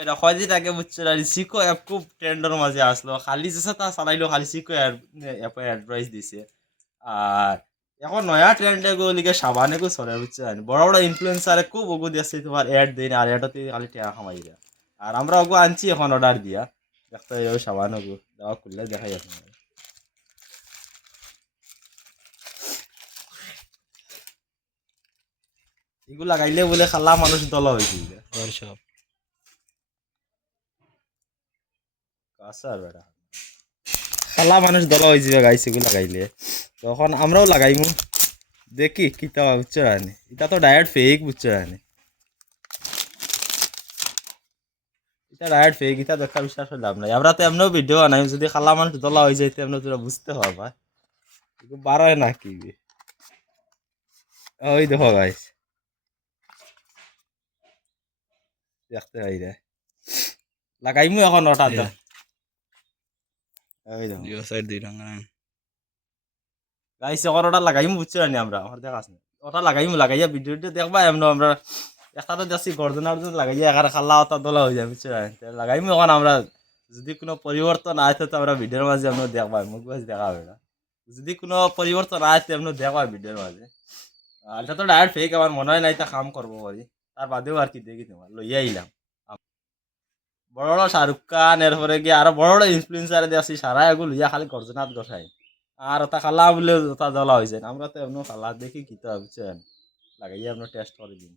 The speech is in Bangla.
এটা কয়দিন আগে বুঝছো না সিকো অ্যাপ খুব ট্রেন্ডের মাঝে আসলো খালি যেসা তা চালাইলো খালি সিকো অ্যাপে অ্যাডভাইস দিছে আর এখন নয়া ট্রেন্ডে গো লিগে সাবানে গো সরে বুঝছো না বড় বড় ইনফ্লুয়েন্সারে খুব ওগো দিয়েছে তোমার অ্যাড দেন আর অ্যাডতে খালি টাকা কামাই দেয় আর আমরা ওগো আনছি এখন অর্ডার দিয়া দেখতে এই সাবান ওগো দাও খুললে দেখাই আছে এগুলো লাগাইলে বলে খালা মানুষ দলা হয়েছে হোয়াটসঅ্যাপ কাসার বেটা খালা মানুষ দলা হয়ে যাবে গাইছে এগুলো লাগাইলে তখন আমরাও লাগাইমু দেখি কিতা বুঝছো রানি এটা তো ডায়েট ফেক বুঝছো রানি এটা ডায়েট ফেক এটা দেখা বিশ্বাস হলে লাভ নাই আমরা তো এমনও ভিডিও বানাই যদি খালা মানুষ দলা হয়ে যাইতে এমন তোরা বুঝতে পারবা বার হয় না কি ওই দেখো গাইস দেখতে পাই রে লাগাইমু এখন ওটা তো ওই দেখো জিও সাইড দুই টাকা গাইস এখন ওটা লাগাইমু বুঝছো রানি আমরা আমার দেখাস না ওটা লাগাইমু লাগাইয়া ভিডিওটা দেখবা এমন আমরা একটা তো দেখছি গর্জন অর্জন লাগাইয়া একার খাল্লা ওটা দলা হয়ে যায় বুঝছো লাগাইমু এখন আমরা যদি কোনো পরিবর্তন আসে তো আমরা ভিডিওর মাঝে আমরা দেখবা মুখ বাস দেখা হবে না যদি কোনো পরিবর্তন আসে আমরা দেখবা ভিডিওর মাঝে আর এটা তো ডাইরেক্ট ফেক আমার মনে হয় না এটা কাম করবো পারি তার বাদেও আর কি দেখি তোমার লইয়া আইলাম বড় বড় শাহরুখ খান এরপরে গিয়ে আরো বড় বড় ইনফ্লুয়েন্সার দেখছি সারা এগুলো লইয়া খালি গর্জনাথ গসাই আর ওটা খালা বলে ওটা দলা হয়েছে আমরা তো এমন খালা দেখি কি তো বুঝছেন লাগাইয়া আপনার টেস্ট করে দিন